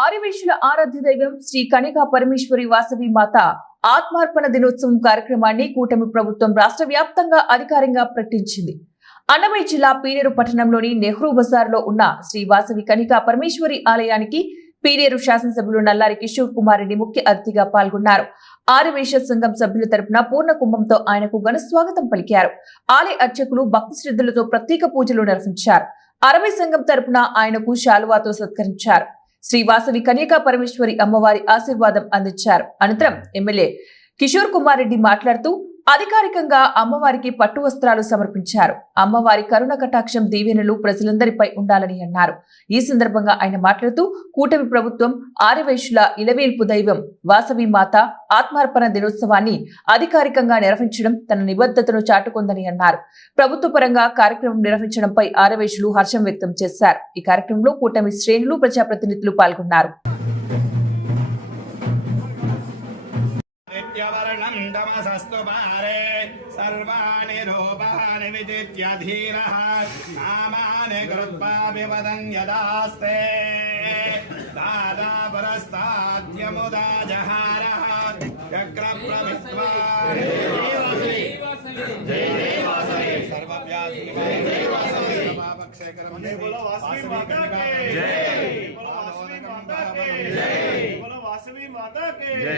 ఆర్యవేశుల ఆరాధ్య దైవం శ్రీ కనికా పరమేశ్వరి వాసవి మాత ఆత్మార్పణ దినోత్సవం కార్యక్రమాన్ని కూటమి ప్రభుత్వం రాష్ట్ర వ్యాప్తంగా అధికారికంగా ప్రకటించింది. అన్నమయ్య జిల్లా పీలేరు పట్టణంలోని నెహ్రూ బజార్లో ఉన్న శ్రీ వాసవి కనికా పరమేశ్వరి ఆలయానికి పీలేరు శాసనసభ్యులు నల్లారి కిషోర్ కుమార్ రెడ్డి ముఖ్య అతిథిగా పాల్గొన్నారు. ఆర్యవేశ సంఘం సభ్యుల తరపున పూర్ణ కుంభంతో ఆయనకు ఘన స్వాగతం పలికారు. ఆలయ అర్చకులు భక్తి శ్రద్ధలతో ప్రత్యేక పూజలు నిర్వహించారు. అరవై సంఘం తరపున ఆయనకు శాలువాతో సత్కరించారు. శ్రీ వాసవి కన్యకా పరమేశ్వరి అమ్మవారి ఆశీర్వాదం అందించారు. అనంతరం ఎమ్మెల్యే కిషోర్ కుమార్ రెడ్డి మాట్లాడుతూ అధికారికంగా అమ్మవారికి పట్టు వస్త్రాలు సమర్పించారు. అమ్మవారి కరుణ కటాక్షం దీవెనలు ప్రజలందరిపై ఉండాలని అన్నారు. ఈ సందర్భంగా ఆయన మాట్లాడుతూ కూటమి ప్రభుత్వం ఆర్యవేశుల ఇలవేల్పు దైవం వాసవి మాత ఆత్మార్పణ దినోత్సవాన్ని అధికారికంగా నిర్వహించడం తన నిబద్ధతను చాటుకుందని అన్నారు. ప్రభుత్వ పరంగా కార్యక్రమం నిర్వహించడంపై ఆర్యవేశులు హర్షం వ్యక్తం చేశారు. ఈ కార్యక్రమంలో కూటమి శ్రేణులు ప్రజాప్రతినిధులు పాల్గొన్నారు. तमसस्तु पारे सर्वाणि रूपाणि विजित्य धीरः नामानि कृत्वा विवदन्यदास्ते दादा पुरस्ताद्यमुदा जहारः चक्रप्रवित्वा सर्वव्याधिनिवारणेकरं वासवी माता के जय।